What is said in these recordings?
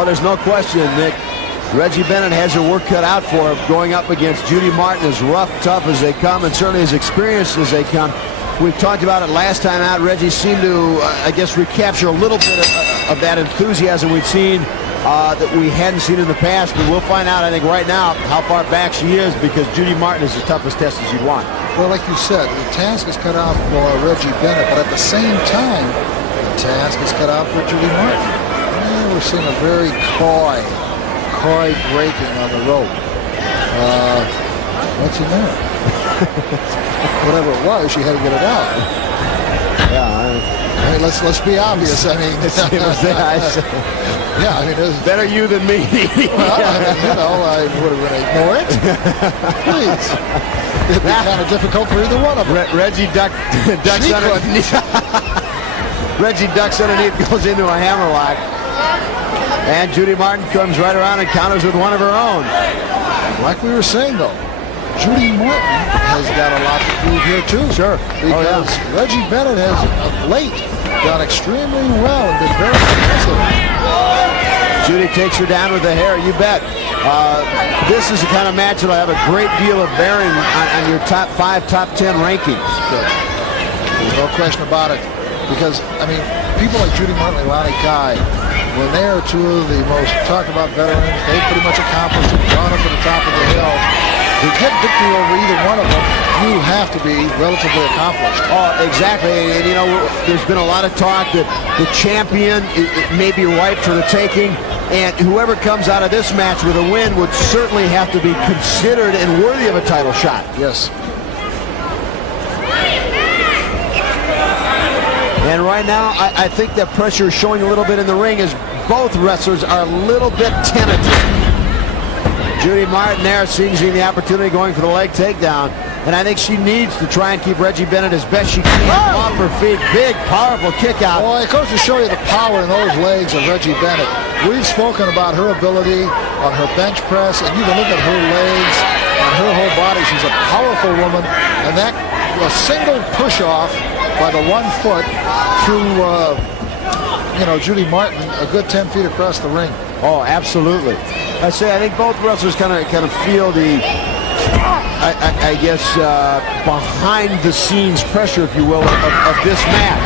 Well, there's no question, Nick. Reggie Bennett has her work cut out for her going up against Judy Martin, as rough, tough as they come, and certainly as experienced as they come. We've talked about it last time out. Reggie seemed to, I guess, recapture a little bit of that enthusiasm we've seen that we hadn't seen in the past. But we'll find out, I think, right now how far back she is, because Judy Martin is the toughest test as you'd want. Well, like you said, the task is cut out for Reggie Bennett, but at the same time, the task is cut out for Judy Martin. And we're seeing a very coy breaking on the rope. What's in there? Whatever it was, she had to get it out. Yeah, I mean, let's be obvious. I mean, yeah, I mean, it was better you than me. Well, I mean, you know, I would have ignore it. Please, it'd be kind of difficult for either one of them. Reggie ducks underneath. Reggie ducks underneath, goes into a hammerlock, and Judy Martin comes right around and counters with one of her own. Like we were saying, though, Judy Martin has got a lot to prove here, too. Sure. Because Reggie Bennett has, of late, done extremely well and been very successful. Judy takes her down with the hair, you bet. This is the kind of match that'll have a great deal of bearing on your top 5, top 10 rankings. Good. There's no question about it. Because, I mean, people like Judy Martin and Lonnie Kai, when they are two of the most talked about veterans, they pretty much accomplished it, gone up to the top of the hill. To get victory over either one of them, you have to be relatively accomplished. Oh, exactly. And, you know, there's been a lot of talk that the champion it may be ripe for the taking, and whoever comes out of this match with a win would certainly have to be considered and worthy of a title shot. Yes. And right now, I think that pressure is showing a little bit in the ring as both wrestlers are a little bit tentative. Judy Martin there seeing the opportunity going for the leg takedown. And I think she needs to try and keep Reggie Bennett as best she can off her feet. Big, powerful kick out. Well, it goes to show you the power in those legs of Reggie Bennett. We've spoken about her ability on her bench press, and you can look at her legs and her whole body. She's a powerful woman. And that, a single push-off by the 1 foot through, you know, Judy Martin, a good 10 feet across the ring. Oh, absolutely. I think both wrestlers kind of feel the, I guess, behind-the-scenes pressure, if you will, of this match.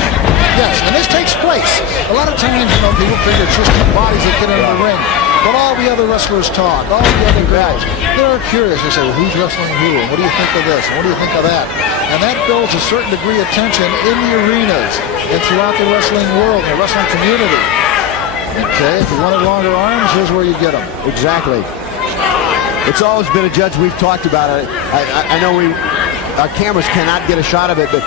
Yes, and this takes place. A lot of times, you know, people figure it's just two bodies that get into the ring. But all the other wrestlers talk, all the other girls, they're curious. They say, well, who's wrestling who? And what do you think of this? And what do you think of that? And that builds a certain degree of tension in the arenas and throughout the wrestling world, the wrestling community. Okay, if you wanted longer arms, here's where you get them. Exactly. It's always been a judge. We've talked about it. I know our cameras cannot get a shot of it, but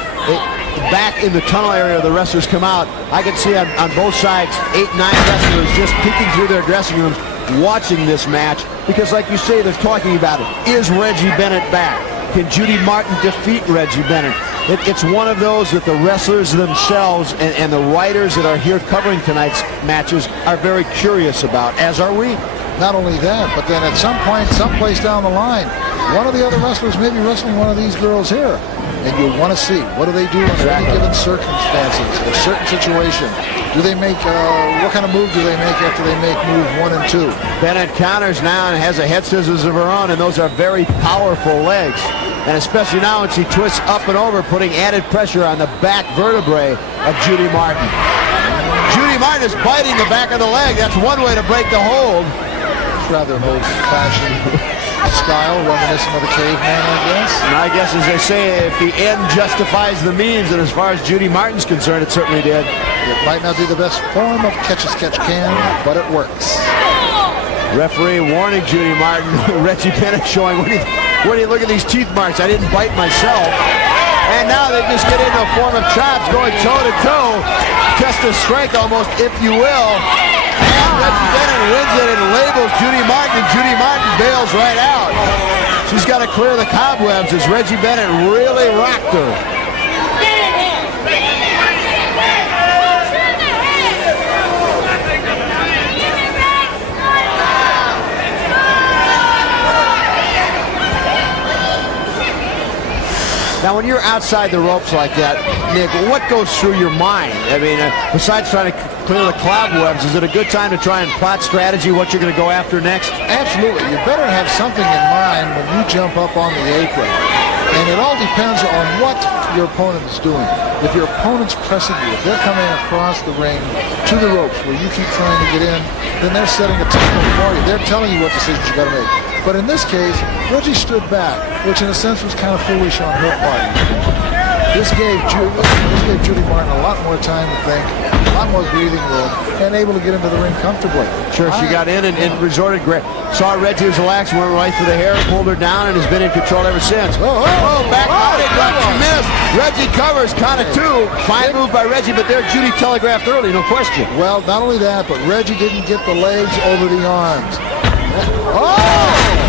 back in the tunnel area, the wrestlers come out. I can see on both sides 8, 9 wrestlers just peeking through their dressing rooms, watching this match, because like you say, they're talking about it. Is Reggie Bennett back? Can Judy Martin defeat Reggie Bennett? It's one of those that the wrestlers themselves and the writers that are here covering tonight's matches are very curious about, as are we. Not only that, but then at some point, someplace down the line, one of the other wrestlers may be wrestling one of these girls here. And you want to see, what do they do under any given circumstances, a certain situation? Do they make, what kind of move do they make after they make move 1 and 2? Bennett counters now and has a head scissors of her own, and those are very powerful legs. And especially now when she twists up and over, putting added pressure on the back vertebrae of Judy Martin. Judy Martin is biting the back of the leg. That's one way to break the hold. It's rather an old-fashioned style, reminiscent of the caveman, I guess. And I guess, as they say, if the end justifies the means, and as far as Judy Martin's concerned, it certainly did. It might not be the best form of catch-as-catch can, but it works. Referee warning Judy Martin. Reggie Bennett showing, what do you look at these teeth marks? I didn't bite myself. And now they just get into a form of chops, going toe-to-toe. Test of strength almost, if you will. And Reggie Bennett wins it and labels Judy Martin, and Judy Martin bails right out. She's got to clear the cobwebs as Reggie Bennett really rocked her. Now, when you're outside the ropes like that, Nick, what goes through your mind? I mean, besides trying to clear the cobwebs, is it a good time to try and plot strategy, what you're going to go after next? Absolutely. You better have something in mind when you jump up on the apron. And it all depends on what your opponent is doing. If your opponent's pressing you, if they're coming across the ring to the ropes where you keep trying to get in, then they're setting a tempo for you. They're telling you what decisions you got to make. But in this case, Reggie stood back, which in a sense was kind of foolish on her part. This gave Judy Martin a lot more time to think, a lot more breathing room, and able to get into the ring comfortably. Sure, she got in and resorted, saw Reggie was relaxed, went right for the hair, pulled her down, and has been in control ever since. Back body drop, she missed. Reggie covers, count of two. Fine move by Reggie, but there Judy telegraphed early, no question. Well, not only that, but Reggie didn't get the legs over the arms.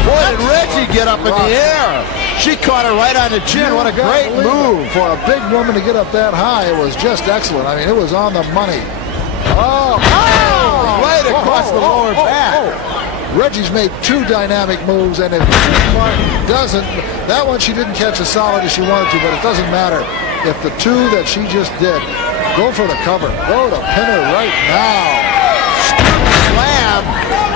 Boy, did Reggie get up in the air. She caught her right on the chin. What a great move. For a big woman to get up that high, it was just excellent. I mean, it was on the money. Right across the lower back. Reggie's made two dynamic moves, and if Martin doesn't, that one she didn't catch as solid as she wanted to, but it doesn't matter. If the two that she just did, go for the cover. Go to pin her right now. Slam.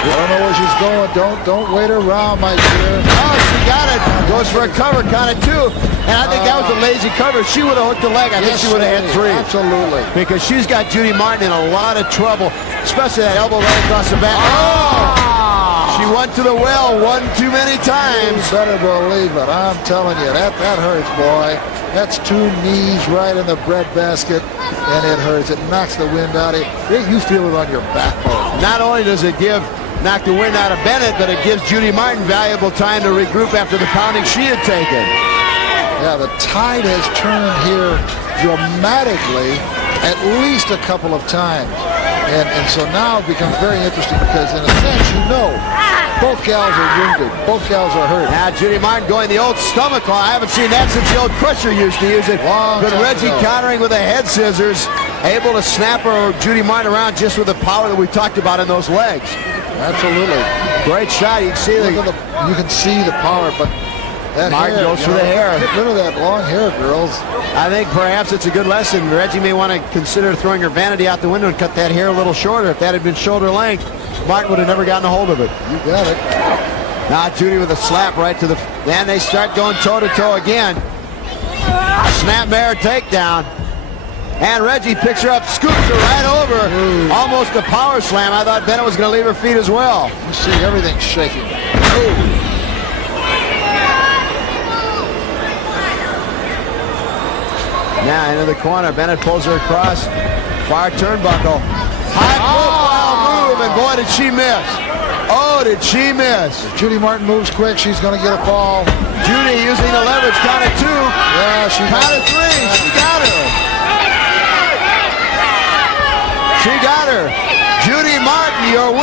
I don't know where she's going. Don't wait around, my dear. Oh, she got it. Goes for a cover, count of two. And I think that was a lazy cover. She would have hooked the leg. I think she would have had three. Absolutely. Because she's got Judy Martin in a lot of trouble, especially that elbow right across the back. She went to the well one too many times. You better believe it. I'm telling you, that hurts, boy. That's two knees right in the breadbasket, and it hurts. It knocks the wind out of it. You feel it on your backbone. Not only does it knock the wind out of Bennett, but it gives Judy Martin valuable time to regroup after the pounding she had taken. Yeah, the tide has turned here dramatically at least a couple of times. And so now it becomes very interesting because in a sense, you know, both gals are wounded. Both gals are hurt. Now Judy Martin going the old stomach claw. I haven't seen that since the old Crusher used to use it. But Reggie countering with a head scissors, able to snap her Judy Martin around just with the power that we talked about in those legs. Absolutely. Great shot. You can see the power, but that Martin hair, goes for the hair. Get rid of that long hair, girls. I think perhaps it's a good lesson. Reggie may want to consider throwing her vanity out the window and cut that hair a little shorter. If that had been shoulder length, Martin would have never gotten a hold of it. You got it. Now Judy with a slap right to the... Then they start going toe-to-toe again. Snapmare takedown. And Reggie picks her up, scoops her right over. Ooh. Almost a power slam. I thought Bennett was going to leave her feet as well. You see everything shaking. Ooh. Now into the corner, Bennett pulls her across, far turnbuckle. High profile move, and boy did she miss. Oh, did she miss. If Judy Martin moves quick, she's going to get a fall. Judy using the leverage, count of two. Yeah, count of three, she got her. She got her. Judy Martin, your winner.